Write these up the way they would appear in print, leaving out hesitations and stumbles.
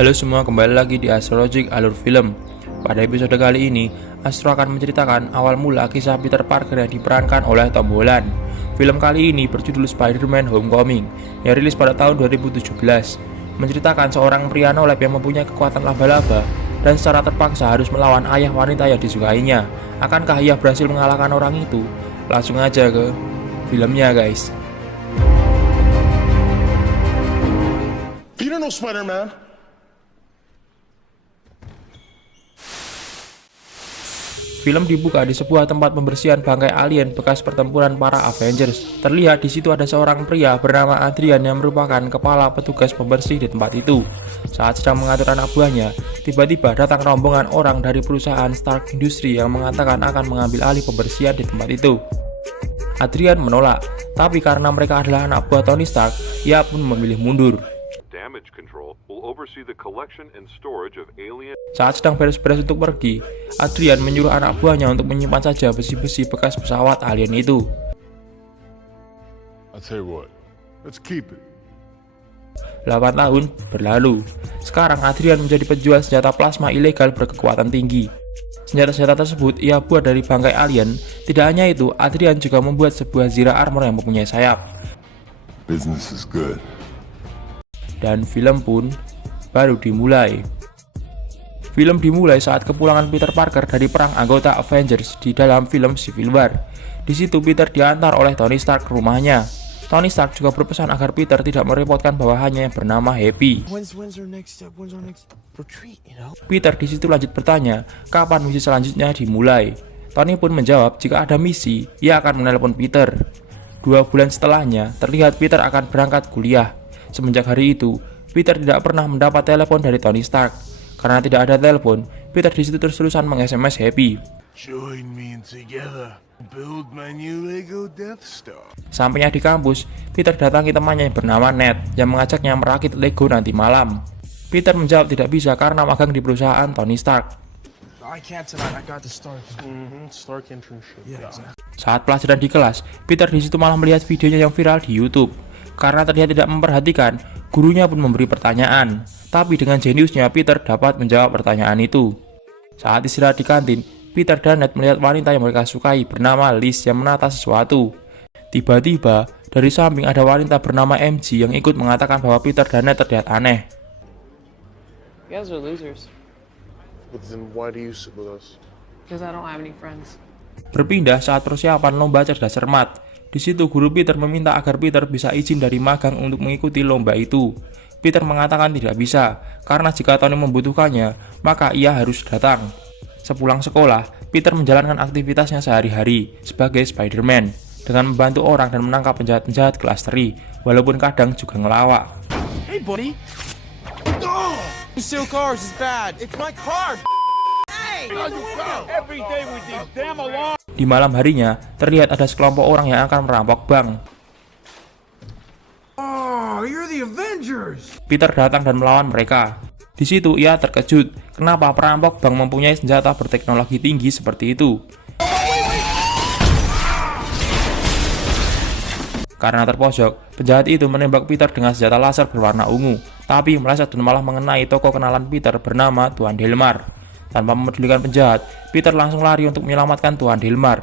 Halo semua, kembali lagi di Astrologic Alur Film. Pada episode kali ini, Astro akan menceritakan awal mula kisah Peter Parker yang diperankan oleh Tom Holland. Film kali ini berjudul Spider-Man Homecoming, yang rilis pada tahun 2017. Menceritakan seorang pria nolep yang mempunyai kekuatan laba-laba dan secara terpaksa harus melawan ayah wanita yang disukainya. Akankah ia berhasil mengalahkan orang itu? Langsung aja ke filmnya, guys. You don't know Spider-Man. Film dibuka di sebuah tempat pembersihan bangkai alien bekas pertempuran para Avengers. Terlihat di situ ada seorang pria bernama Adrian yang merupakan kepala petugas pembersih di tempat itu. Saat sedang mengatur anak buahnya, tiba-tiba datang rombongan orang dari perusahaan Stark Industries yang mengatakan akan mengambil alih pembersihan di tempat itu. Adrian menolak, tapi karena mereka adalah anak buah Tony Stark, ia pun memilih mundur. Saat sedang beres-beres untuk pergi, Adrian menyuruh anak buahnya untuk menyimpan saja besi-besi bekas pesawat alien itu. 8 tahun berlalu. Sekarang Adrian menjadi penjual senjata plasma ilegal berkekuatan tinggi. Senjata-senjata tersebut ia buat dari bangkai alien. Tidak hanya itu, Adrian juga membuat sebuah Zira armor yang mempunyai sayap. Business is good. Dan film pun baru dimulai. Film dimulai saat kepulangan Peter Parker dari perang anggota Avengers di dalam film Civil War. Di situ Peter diantar oleh Tony Stark ke rumahnya. Tony Stark juga berpesan agar Peter tidak merepotkan bawahannya yang bernama Happy. Peter di situ lanjut bertanya, kapan misi selanjutnya dimulai. Tony pun menjawab jika ada misi, ia akan menelpon Peter. 2 bulan setelahnya, terlihat Peter akan berangkat kuliah. Semenjak hari itu, Peter tidak pernah mendapat telepon dari Tony Stark. Karena tidak ada telepon, Peter di situ terus-terusan meng-SMS Happy. Join me together. Build my new Lego Death Star. Sampainya di kampus, Peter datangi temannya yang bernama Ned yang mengajaknya merakit Lego nanti malam. Peter menjawab tidak bisa karena magang di perusahaan Tony Stark. Saat pelajaran di kelas, Peter di situ malah melihat videonya yang viral di YouTube. Karena terlihat tidak memperhatikan, gurunya pun memberi pertanyaan. Tapi dengan jeniusnya, Peter dapat menjawab pertanyaan itu. Saat istirahat di kantin, Peter dan Ned melihat wanita yang mereka sukai bernama Liz yang menata sesuatu. Tiba-tiba, dari samping ada wanita bernama MG yang ikut mengatakan bahwa Peter dan Ned terlihat aneh. You guys are losers. But then why do you sit with us? Because I don't have any friends. Berpindah saat persiapan lomba cerdas cermat. Di situ guru Peter meminta agar Peter bisa izin dari magang untuk mengikuti lomba itu. Peter mengatakan tidak bisa, karena jika Tony membutuhkannya, maka ia harus datang. Sepulang sekolah, Peter menjalankan aktivitasnya sehari-hari sebagai Spider-Man dengan membantu orang dan menangkap penjahat-penjahat kelas teri, walaupun kadang juga ngelawak. Hey buddy. Oh! You steal cars is bad. It's my car. Hey! Every day with these damn alarms. Di malam harinya, terlihat ada sekelompok orang yang akan merampok bank. Oh, you're the Avengers. Peter datang dan melawan mereka. Di situ ia terkejut, kenapa perampok bank mempunyai senjata berteknologi tinggi seperti itu. Karena terpojok, penjahat itu menembak Peter dengan senjata laser berwarna ungu, tapi meleset dan malah mengenai toko kenalan Peter bernama Tuan Delmar. Tanpa memedulikan penjahat, Peter langsung lari untuk menyelamatkan Tuan Delmar.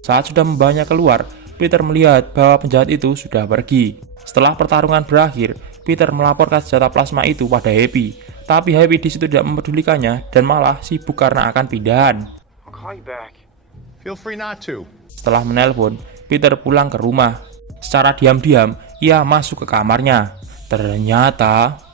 Saat sudah membawanya keluar, Peter melihat bahwa penjahat itu sudah pergi. Setelah pertarungan berakhir, Peter melaporkan senjata plasma itu pada Happy. Tapi Happy di situ tidak memedulikannya dan malah sibuk karena akan pindahan. Feel free not to. Setelah menelpon, Peter pulang ke rumah. Secara diam-diam, ia masuk ke kamarnya. Ternyata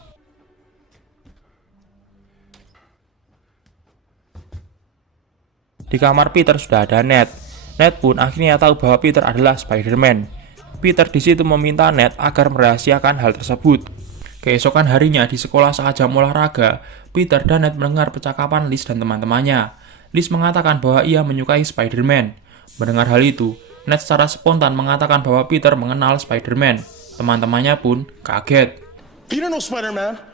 di kamar Peter sudah ada Ned. Ned pun akhirnya tahu bahwa Peter adalah Spider-Man. Peter di situ meminta Ned agar merahasiakan hal tersebut. Keesokan harinya di sekolah saat jam olahraga, Peter dan Ned mendengar percakapan Liz dan teman-temannya. Liz mengatakan bahwa ia menyukai Spider-Man. Mendengar hal itu, Ned secara spontan mengatakan bahwa Peter mengenal Spider-Man. Teman-temannya pun kaget. You don't know Spider-Man.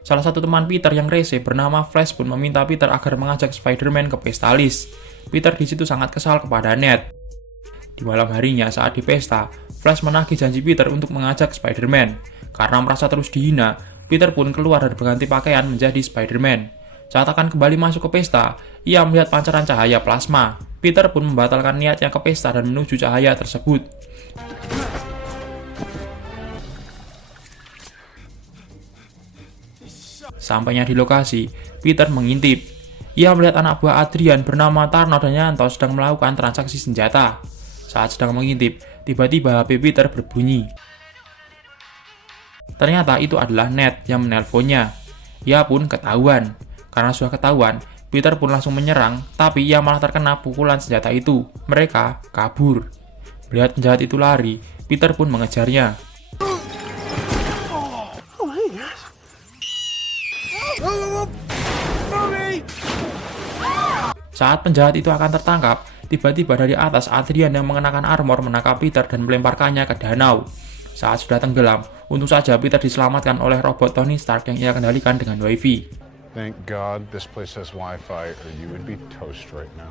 Salah satu teman Peter yang rese bernama Flash pun meminta Peter agar mengajak Spider-Man ke pesta Liz. Peter di situ sangat kesal kepada Ned. Di malam harinya saat di pesta, Flash menagih janji Peter untuk mengajak Spider-Man. Karena merasa terus dihina, Peter pun keluar dan berganti pakaian menjadi Spider-Man. Saat akan kembali masuk ke pesta, ia melihat pancaran cahaya plasma. Peter pun membatalkan niatnya ke pesta dan menuju cahaya tersebut. Sampainya di lokasi, Peter mengintip. Ia melihat anak buah Adrian bernama Tarno dan Yanto sedang melakukan transaksi senjata. Saat sedang mengintip, tiba-tiba HP Peter berbunyi. Ternyata itu adalah Ned yang menelponnya. Ia pun ketahuan. Karena sudah ketahuan, Peter pun langsung menyerang, tapi ia malah terkena pukulan senjata itu. Mereka kabur. Melihat penjahat itu lari, Peter pun mengejarnya. Saat penjahat itu akan tertangkap, tiba-tiba dari atas Adrian yang mengenakan armor menangkap Peter dan melemparkannya ke danau. Saat sudah tenggelam, untung saja Peter diselamatkan oleh robot Tony Stark yang ia kendalikan dengan wifi. Thank God this place has Wi-Fi or you would be toast right now.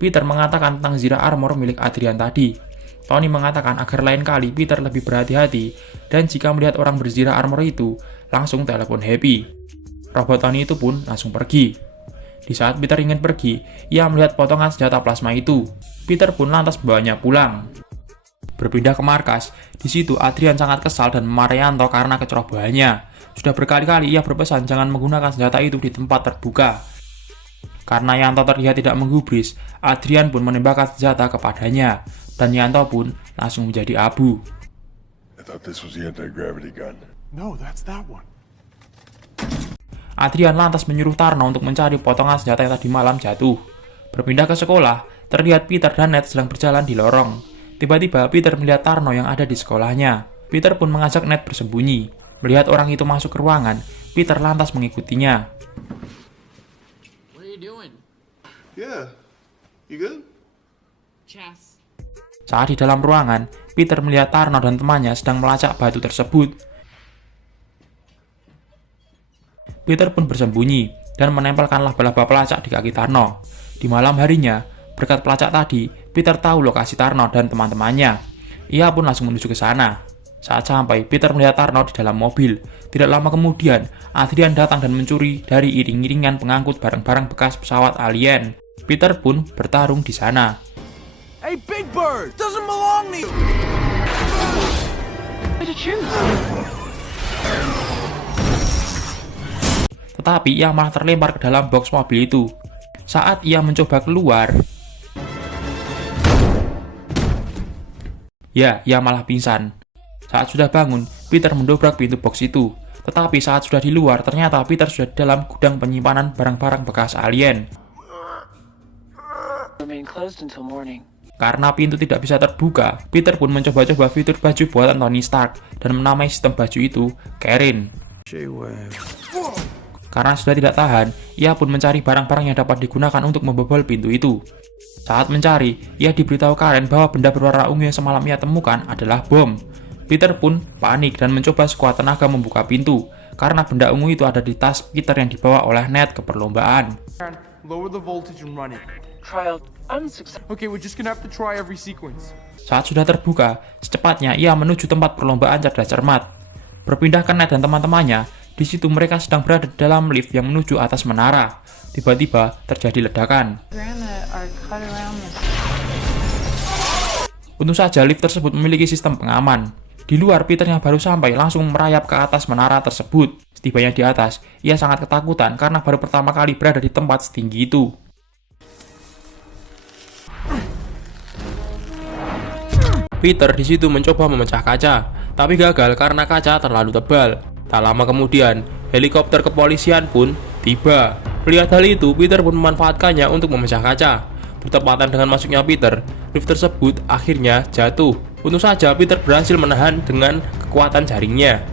Peter mengatakan tentang zirah armor milik Adrian tadi. Tony mengatakan agar lain kali Peter lebih berhati-hati dan jika melihat orang berzirah armor itu, langsung telepon Happy. Robot Tony itu pun langsung pergi. Di saat Peter ingin pergi, ia melihat potongan senjata plasma itu. Peter pun lantas membawanya pulang. Berpindah ke markas, di situ Adrian sangat kesal dan memarahi Yanto karena kecerobohannya. Sudah berkali-kali ia berpesan jangan menggunakan senjata itu di tempat terbuka. Karena Yanto terlihat tidak menggubris, Adrian pun menembakkan senjata kepadanya, dan Yanto pun langsung menjadi abu. I thought this was the anti-gravity gun. No, that's that one. Adrian lantas menyuruh Tarno untuk mencari potongan senjata yang tadi malam jatuh. Berpindah ke sekolah, terlihat Peter dan Ned sedang berjalan di lorong. Tiba-tiba Peter melihat Tarno yang ada di sekolahnya. Peter pun mengajak Ned bersembunyi. Melihat orang itu masuk ke ruangan, Peter lantas mengikutinya. What are you doing? Yeah. You good? Chess. Saat di dalam ruangan, Peter melihat Tarno dan temannya sedang melacak batu tersebut. Peter pun bersembunyi dan menempelkan laba-laba pelacak di kaki Tarno. Di malam harinya, berkat pelacak tadi, Peter tahu lokasi Tarno dan teman-temannya. Ia pun langsung menuju ke sana. Saat sampai, Peter melihat Tarno di dalam mobil. Tidak lama kemudian, Adrian datang dan mencuri dari iring-iringan pengangkut barang-barang bekas pesawat alien. Peter pun bertarung di sana. Hey, Big Bird! Doesn't belong to you! Way to choose. Tetapi ia malah terlempar ke dalam box mobil itu. Saat ia mencoba keluar, ia malah pingsan. Saat sudah bangun, Peter mendobrak pintu box itu. Tetapi saat sudah di luar, ternyata Peter sudah di dalam gudang penyimpanan barang-barang bekas alien. Remain closed until morning. Karena pintu tidak bisa terbuka, Peter pun mencoba-coba fitur baju buatan Tony Stark dan menamai sistem baju itu Karen. Karena sudah tidak tahan, ia pun mencari barang-barang yang dapat digunakan untuk membobol pintu itu. Saat mencari, ia diberitahu Karen bahwa benda berwarna ungu yang semalam ia temukan adalah bom. Peter pun panik dan mencoba sekuat tenaga membuka pintu, karena benda ungu itu ada di tas Peter yang dibawa oleh Ned ke perlombaan. Lower the voltage and run it. Trial unsuccessful. Okay, we're just gonna have to try every sequence. Saat sudah terbuka, secepatnya ia menuju tempat perlombaan cerdas cermat. Berpindah ke Ned dan teman-temannya, di situ mereka sedang berada di dalam lift yang menuju atas menara. Tiba-tiba terjadi ledakan. Untung saja lift tersebut memiliki sistem pengaman. Di luar, Peter yang baru sampai langsung merayap ke atas menara tersebut. Setibanya di atas, ia sangat ketakutan karena baru pertama kali berada di tempat setinggi itu. Peter di situ mencoba memecah kaca, tapi gagal karena kaca terlalu tebal. Tak lama kemudian, helikopter kepolisian pun tiba. Melihat hal itu, Peter pun memanfaatkannya untuk memecah kaca. Bertepatan dengan masuknya Peter, lift tersebut akhirnya jatuh. Untung saja Peter berhasil menahan dengan kekuatan jaringnya.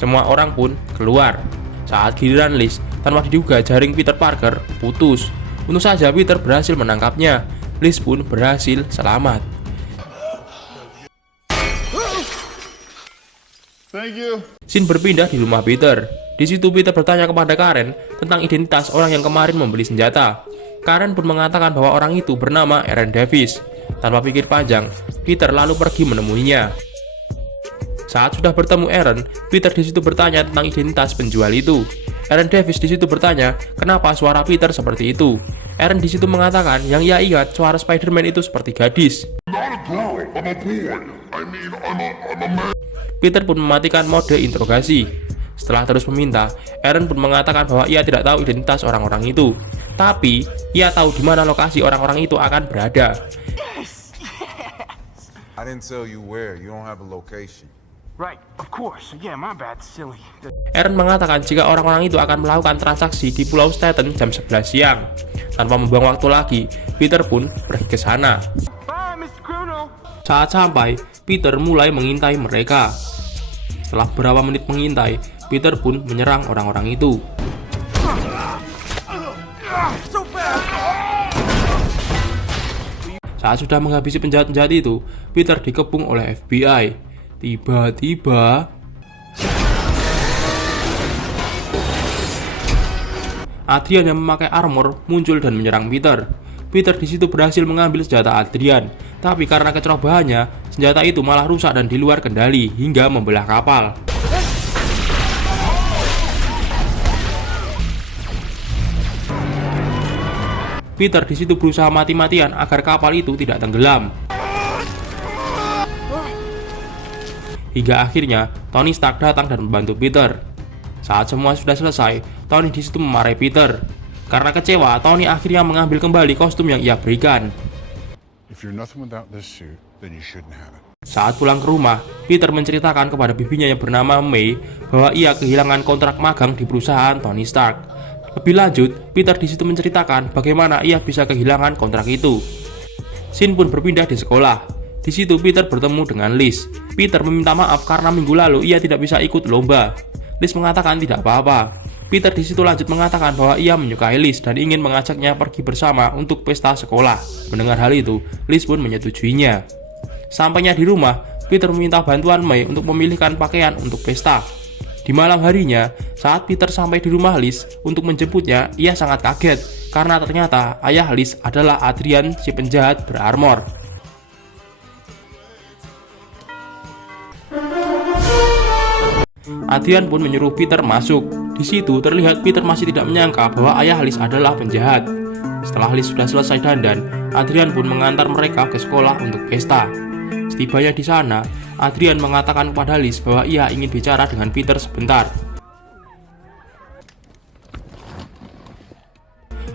Semua orang pun keluar. Saat giliran Liz, tanpa diduga jaring Peter Parker putus. Untung saja Peter berhasil menangkapnya. Liz pun berhasil selamat. Thank you. Scene berpindah di rumah Peter. Di situ Peter bertanya kepada Karen tentang identitas orang yang kemarin membeli senjata. Karen pun mengatakan bahwa orang itu bernama Aaron Davis. Tanpa pikir panjang, Peter lalu pergi menemuinya. Saat sudah bertemu Aaron, Peter di situ bertanya tentang identitas penjual itu. Aaron Davis di situ bertanya, kenapa suara Peter seperti itu. Aaron di situ mengatakan yang ia ingat suara Spider-Man itu seperti gadis. Peter pun mematikan mode interogasi. Setelah terus meminta, Aaron pun mengatakan bahwa ia tidak tahu identitas orang-orang itu. Tapi, ia tahu di mana lokasi orang-orang itu akan berada. I didn't tell you where. You don't have a location. Right, of course. Yeah, my bad, silly. Aaron mengatakan jika orang-orang itu akan melakukan transaksi di Pulau Staten jam 11 siang. Tanpa membuang waktu lagi, Peter pun pergi ke sana. Bye, Mr. Criminal. Saat sampai, Peter mulai mengintai mereka. Setelah beberapa menit mengintai, Peter pun menyerang orang-orang itu. Saat sudah menghabisi penjahat-penjahat itu, Peter dikepung oleh FBI. Tiba-tiba, Adrian yang memakai armor muncul dan menyerang Peter. Peter di situ berhasil mengambil senjata Adrian, tapi karena kecerobohannya, senjata itu malah rusak dan di luar kendali hingga membelah kapal. Peter di situ berusaha mati-matian agar kapal itu tidak tenggelam. Hingga akhirnya Tony Stark datang dan membantu Peter. Saat semua sudah selesai, Tony di situ memarahi Peter. Karena kecewa, Tony akhirnya mengambil kembali kostum yang ia berikan. If you're nothing without this suit, then you shouldn't have it. Saat pulang ke rumah, Peter menceritakan kepada bibinya yang bernama May bahwa ia kehilangan kontrak magang di perusahaan Tony Stark. Lebih lanjut, Peter di situ menceritakan bagaimana ia bisa kehilangan kontrak itu. Scene pun berpindah di sekolah. Di situ Peter bertemu dengan Liz. Peter meminta maaf karena minggu lalu ia tidak bisa ikut lomba. Liz mengatakan tidak apa-apa. Peter di situ lanjut mengatakan bahwa ia menyukai Liz dan ingin mengajaknya pergi bersama untuk pesta sekolah. Mendengar hal itu, Liz pun menyetujuinya. Sampainya di rumah, Peter meminta bantuan May untuk memilihkan pakaian untuk pesta. Di malam harinya, saat Peter sampai di rumah Liz untuk menjemputnya, ia sangat kaget karena ternyata ayah Liz adalah Adrian, si penjahat berarmor. Adrian pun menyuruh Peter masuk. Di situ terlihat Peter masih tidak menyangka bahwa ayah Liz adalah penjahat. Setelah Liz sudah selesai dandan, Adrian pun mengantar mereka ke sekolah untuk pesta. Setibanya di sana, Adrian mengatakan kepada Liz bahwa ia ingin bicara dengan Peter sebentar.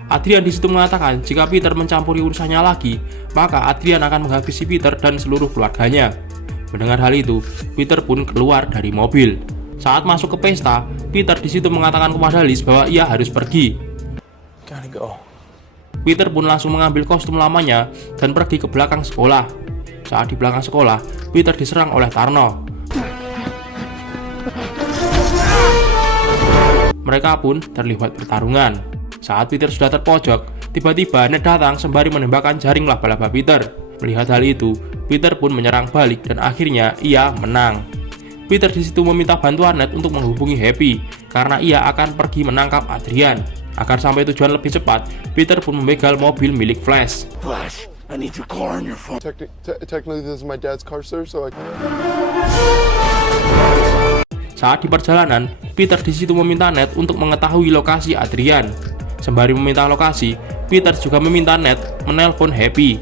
Adrian di situ mengatakan jika Peter mencampuri urusannya lagi, maka Adrian akan menghabisi Peter dan seluruh keluarganya. Mendengar hal itu, Peter pun keluar dari mobil. Saat masuk ke pesta, Peter di situ mengatakan kepada Liz bahwa ia harus pergi. Peter pun langsung mengambil kostum lamanya dan pergi ke belakang sekolah. Saat di belakang sekolah, Peter diserang oleh Tarno. Mereka pun terlibat pertarungan. Saat Peter sudah terpojok, tiba-tiba Ned datang sembari menembakkan jaring laba-laba Peter. Melihat hal itu, Peter pun menyerang balik dan akhirnya ia menang. Peter di situ meminta bantuan Ned untuk menghubungi Happy karena ia akan pergi menangkap Adrian. Agar sampai tujuan lebih cepat, Peter pun membegal mobil milik Flash. Flash, I need your car on your phone. Technically, this is my dad's car, sir, so I... Saat di perjalanan, Peter di situ meminta Ned untuk mengetahui lokasi Adrian. Sembari meminta lokasi, Peter juga meminta Ned menelpon Happy.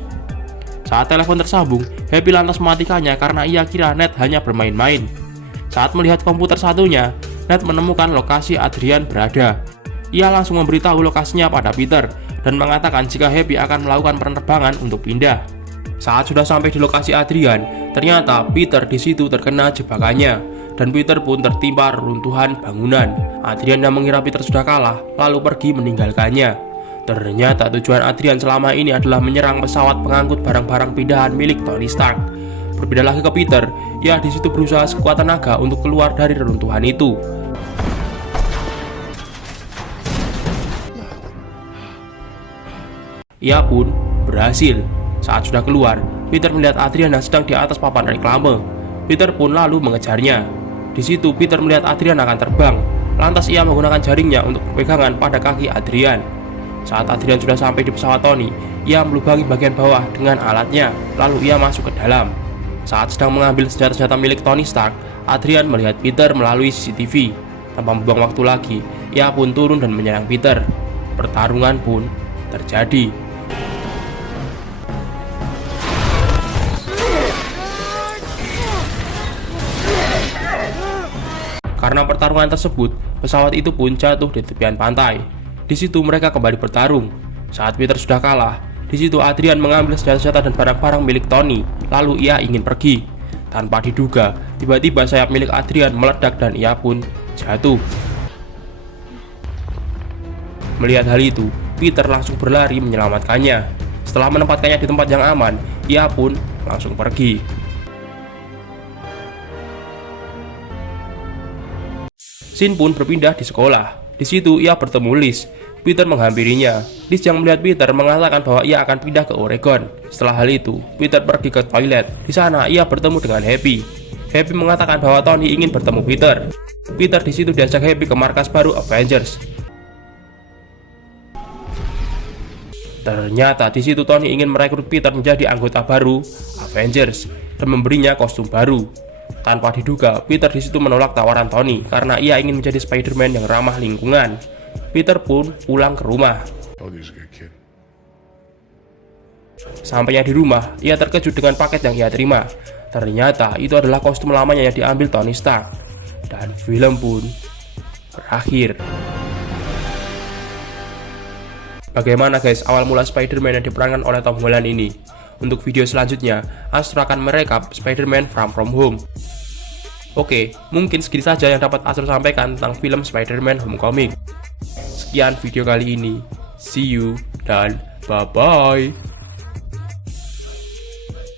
Saat telepon tersambung, Happy lantas mematikannya karena ia kira Ned hanya bermain-main. Saat melihat komputer satunya, Ned menemukan lokasi Adrian berada. Ia langsung memberitahu lokasinya pada Peter dan mengatakan jika Happy akan melakukan penerbangan untuk pindah. Saat sudah sampai di lokasi Adrian, ternyata Peter di situ terkena jebakannya dan Peter pun tertimpa reruntuhan bangunan. Adrian yang mengira Peter sudah kalah lalu pergi meninggalkannya. Ternyata tujuan Adrian selama ini adalah menyerang pesawat pengangkut barang-barang pindahan milik Tony Stark. Berbeda lagi ke Peter, ia di situ berusaha sekuat tenaga untuk keluar dari reruntuhan itu. Ia pun berhasil. Saat sudah keluar, Peter melihat Adrian yang sedang di atas papan reklame. Peter pun lalu mengejarnya. Di situ Peter melihat Adrian akan terbang. Lantas ia menggunakan jaringnya untuk berpegangan pada kaki Adrian. Saat Adrian sudah sampai di pesawat Tony, ia melubangi bagian bawah dengan alatnya, lalu ia masuk ke dalam. Saat sedang mengambil senjata-senjata milik Tony Stark, Adrian melihat Peter melalui CCTV. Tanpa membuang waktu lagi, ia pun turun dan menyerang Peter. Pertarungan pun terjadi. Karena pertarungan tersebut, pesawat itu pun jatuh di tepian pantai. Di situ mereka kembali bertarung. Saat Peter sudah kalah, di situ Adrian mengambil senjata-senjata dan barang-barang milik Tony, lalu ia ingin pergi. Tanpa diduga, tiba-tiba sayap milik Adrian meledak dan ia pun jatuh. Melihat hal itu, Peter langsung berlari menyelamatkannya. Setelah menempatkannya di tempat yang aman, ia pun langsung pergi. Shin pun berpindah di sekolah. Di situ ia bertemu Liz. Peter menghampirinya. Liz yang melihat Peter mengatakan bahwa ia akan pindah ke Oregon. Setelah hal itu, Peter pergi ke toilet. Di sana ia bertemu dengan Happy. Happy mengatakan bahwa Tony ingin bertemu Peter. Peter di situ diajak Happy ke markas baru Avengers. Ternyata di situ Tony ingin merekrut Peter menjadi anggota baru Avengers dan memberinya kostum baru. Tanpa diduga, Peter di situ menolak tawaran Tony karena ia ingin menjadi Spider-Man yang ramah lingkungan. Peter pun pulang ke rumah. Told you he's a good kid. Sampainya di rumah, ia terkejut dengan paket yang ia terima. Ternyata itu adalah kostum lamanya yang diambil Tony Stark. Dan film pun berakhir. Bagaimana guys awal mula Spider-Man yang diperankan oleh Tom Holland ini? Untuk video selanjutnya, Astro akan merekap Spider-Man Far From Home. Oke, mungkin segitu saja yang dapat Astro sampaikan tentang film Spider-Man Homecoming. Sekian video kali ini. See you dan bye-bye.